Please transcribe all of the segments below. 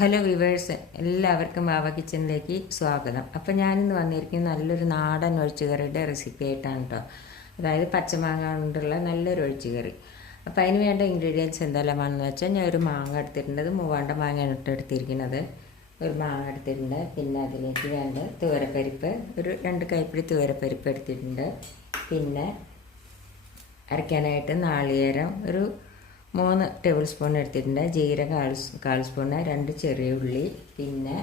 Hello viewers എല്ലാവർക്കും ബാബ കിച്ചണിലേക്ക് സ്വാഗതം. അപ്പോൾ ഞാനിന്ന് വന്നിരിക്കുന്നത് നല്ലൊരു നാടൻ ഒഴിച്ചുകറിയുടെ റെസിപ്പി ആയിട്ടാണ് കേട്ടോ അതായത് പച്ചമാങ്ങ കൊണ്ടുള്ള നല്ലൊരു ഒഴിച്ചുകറി. അപ്പോൾ അതിന് വേണ്ട ഇൻഗ്രീഡിയൻസ് എന്തെല്ലാമാണെന്ന് വെച്ചാൽ ഞാൻ ഒരു മാങ്ങ എടുത്തിട്ടുണ്ട്. മൂവാണ്ട മാങ്ങയാണ് ഇട്ട് എടുത്തിരിക്കുന്നത്. ഒരു മാങ്ങ എടുത്തിട്ടുണ്ട്. പിന്നെ അതിലേക്ക് വേണ്ട തുവരപ്പരിപ്പ് ഒരു രണ്ട് കൈപ്പിടി തുവരപ്പരിപ്പ് എടുത്തിട്ടുണ്ട്. പിന്നെ അരയ്ക്കാനായിട്ട് നാളികേരം ഒരു മൂന്ന് ടേബിൾ സ്പൂൺ എടുത്തിട്ടുണ്ട്. ജീരക കാൽ കാൽ സ്പൂണ് രണ്ട് ചെറിയ ഉള്ളി പിന്നെ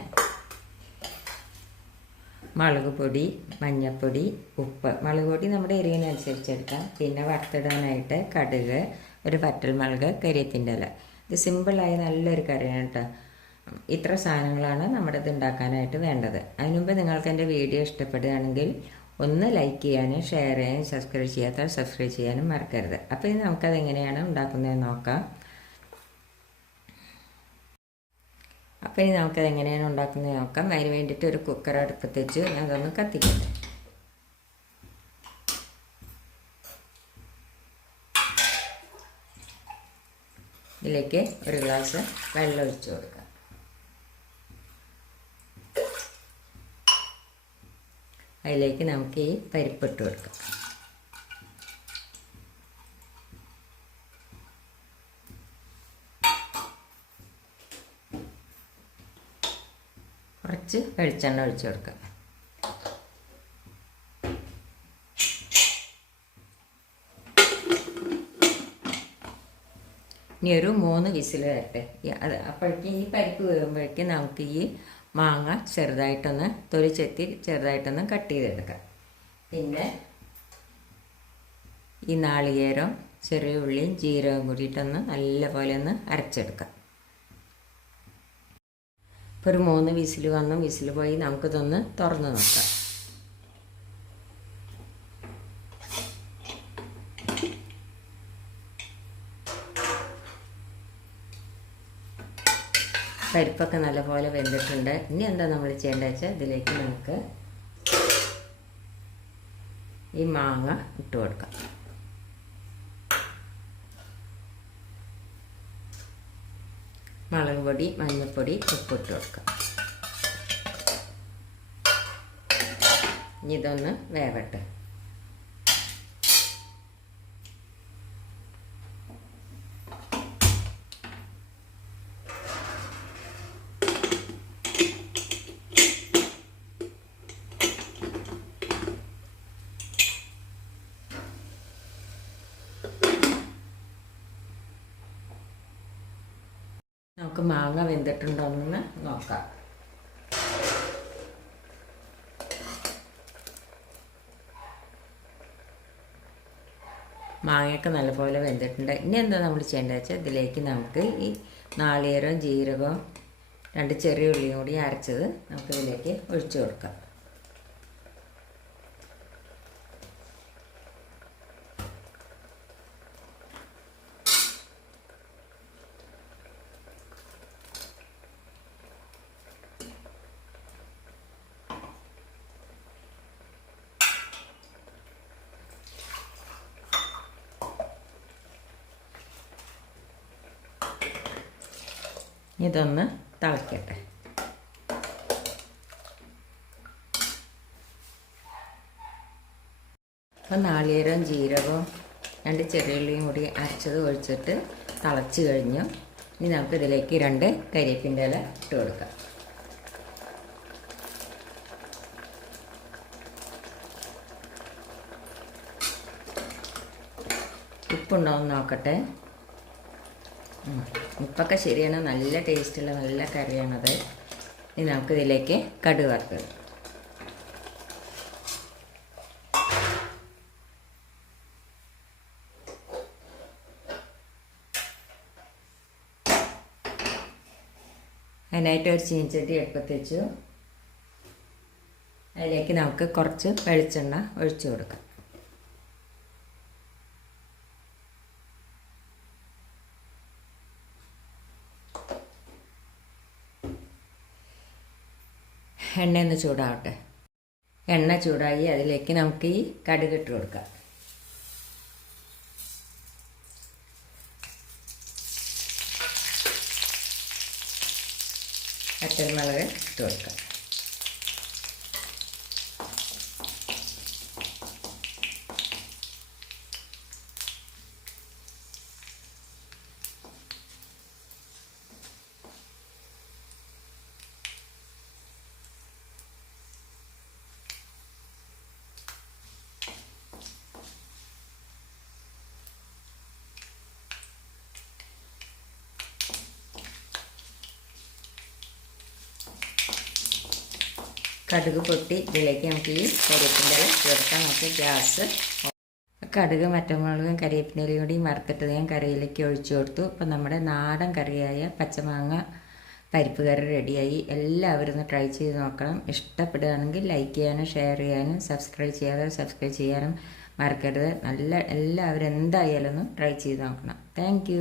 മുളക് പൊടി മഞ്ഞൾപ്പൊടി ഉപ്പ്. മുളക് പൊടി നമ്മുടെ എരിവിനനുസരിച്ച് എടുക്കാം. പിന്നെ വറുത്തിടാനായിട്ട് കടുക് ഒരു പറ്റൽമുളക് കരിയത്തിന്റെ ഇല. ഇത് സിമ്പിളായ നല്ലൊരു കറിയാണ് കേട്ടോ. ഇത്ര സാധനങ്ങളാണ് നമ്മുടെ ഇത് ഉണ്ടാക്കാനായിട്ട് വേണ്ടത്. അതിനുമുമ്പ് നിങ്ങൾക്ക് എന്റെ വീഡിയോ ഇഷ്ടപ്പെടുകയാണെങ്കിൽ ഒന്ന് ലൈക്ക് ചെയ്യാനും ഷെയർ ചെയ്യാനും സബ്സ്ക്രൈബ് ചെയ്യാത്ത സബ്സ്ക്രൈബ് ചെയ്യാനും മറക്കരുത്. അപ്പോൾ ഇനി നമുക്കത് എങ്ങനെയാണ് ഉണ്ടാക്കുന്നതെന്ന് നോക്കാം. അപ്പോൾ ഇനി നമുക്കത് എങ്ങനെയാണ് ഉണ്ടാക്കുന്നത് നോക്കാം. അതിന് വേണ്ടിയിട്ട് ഒരു കുക്കർ അടുപ്പത്ത് വെച്ച് അതൊന്ന് കത്തിക്കട്ടെ. ഇതിലേക്ക് ഒരു ഗ്ലാസ് വെള്ളം ഒഴിച്ചു കൊടുക്കാം. അതിലേക്ക് നമുക്ക് ഈ പരിപ്പിട്ട് കൊടുക്കാം. കുറച്ച് വെളിച്ചെണ്ണ ഒഴിച്ചു കൊടുക്കാം. ഇനി ഒരു മൂന്ന് വിസിൽ വരട്ടെ. അപ്പോഴേക്കും ഈ പരിപ്പ് വരുമ്പോഴേക്കും നമുക്ക് ഈ മാങ്ങ ചെറുതായിട്ടൊന്ന് തൊലി ചെത്തി ചെറുതായിട്ടൊന്ന് കട്ട് ചെയ്തെടുക്കാം. പിന്നെ ഈ നാളികേരം ചെറിയ ഉള്ളിയും ജീരകവും കൂടിയിട്ടൊന്ന് നല്ലപോലെ ഒന്ന് അരച്ചെടുക്കാം. ഇപ്പോൾ ഒരു മൂന്ന് വിസിൽ വന്നു വിസിൽ പോയി നമുക്കിതൊന്ന് തുറന്ന് നോക്കാം. പരിപ്പൊക്കെ നല്ലപോലെ വെന്തിട്ടുണ്ട്. ഇനി എന്താ നമ്മൾ ചെയ്യേണ്ടത് വെച്ചാൽ ഇതിലേക്ക് നമുക്ക് ഈ മാങ്ങ ഇട്ട് കൊടുക്കാം. മുളക് പൊടി മഞ്ഞൾപ്പൊടി ഉപ്പിട്ട് കൊടുക്കാം. ഇനി ഇതൊന്ന് വേവട്ടെ. നമുക്ക് മാങ്ങ വെന്തിട്ടുണ്ടോയെന്ന് നോക്കാം. മാങ്ങയൊക്കെ നല്ലപോലെ വെന്തിട്ടുണ്ട്. ഇനി എന്താ നമ്മൾ ചെയ്യേണ്ടത് വെച്ചാൽ ഇതിലേക്ക് നമുക്ക് ഈ നാളികേരവും ജീരകവും രണ്ട് ചെറിയ ഉള്ളിയും കൂടി അരച്ചത് നമുക്ക് ഇതിലേക്ക് ഒഴിച്ചു കൊടുക്കാം. ഇതൊന്ന് തിളയ്ക്കട്ടെ അപ്പം നാളികേരവും ജീരകവും രണ്ട് ചെറിയുള്ളിയും കൂടി അരച്ചത് ഒഴിച്ചിട്ട് തിളച്ച് കഴിഞ്ഞു. ഇനി നമുക്ക് ഇതിലേക്ക് രണ്ട് കരിയേപ്പിന്റെ ഇല ഇട്ട് കൊടുക്കാം. ഉപ്പുണ്ടോ എന്ന് നോക്കട്ടെ. ഉപ്പൊക്കെ ശരിയാണ്. നല്ല ടേസ്റ്റുള്ള നല്ല കറിയാണത്. ഇനി നമുക്ക് ഇതിലേക്ക് കടുക് വറുത്തത്. അതിനായിട്ട് ഒരു ചീഞ്ചട്ടി എടുപ്പത്ത് വെച്ചു. അതിലേക്ക് നമുക്ക് കുറച്ച് വെളിച്ചെണ്ണ ഒഴിച്ചു കൊടുക്കാം. എണ്ണ ഒന്ന് ചൂടാവട്ടെ. എണ്ണ ചൂടായി അതിലേക്ക് നമുക്ക് ഈ കടുക് ഇട്ട് കൊടുക്കാം. വറ്റൽമുളക് ഇട്ട് കൊടുക്കാം. കടുക് പൊട്ടി ഇതിലേക്ക് നമുക്ക് ഈ കരിയപ്പിന്റെ ചേർക്കാം. നമുക്ക് ഗ്യാസ് കടുക് മറ്റമുളകും കരിയേപ്പിന്റെലയും കൂടി വറുത്തിട്ട് ഞാൻ കറിയിലേക്ക് ഒഴിച്ചു കൊടുത്തു. അപ്പം നമ്മുടെ നാടൻ കറിയായ പച്ചമാങ്ങ പരിപ്പ് കറി റെഡിയായി. എല്ലാവരും ഒന്ന് ട്രൈ ചെയ്ത് നോക്കണം. ഇഷ്ടപ്പെടുകയാണെങ്കിൽ ലൈക്ക് ചെയ്യാനും ഷെയർ ചെയ്യാനും സബ്സ്ക്രൈബ് ചെയ്യാതെ സബ്സ്ക്രൈബ് ചെയ്യാനും മറക്കരുത്. നല്ല എല്ലാവരും എന്തായാലും ഒന്ന് ട്രൈ ചെയ്ത് നോക്കണം. താങ്ക്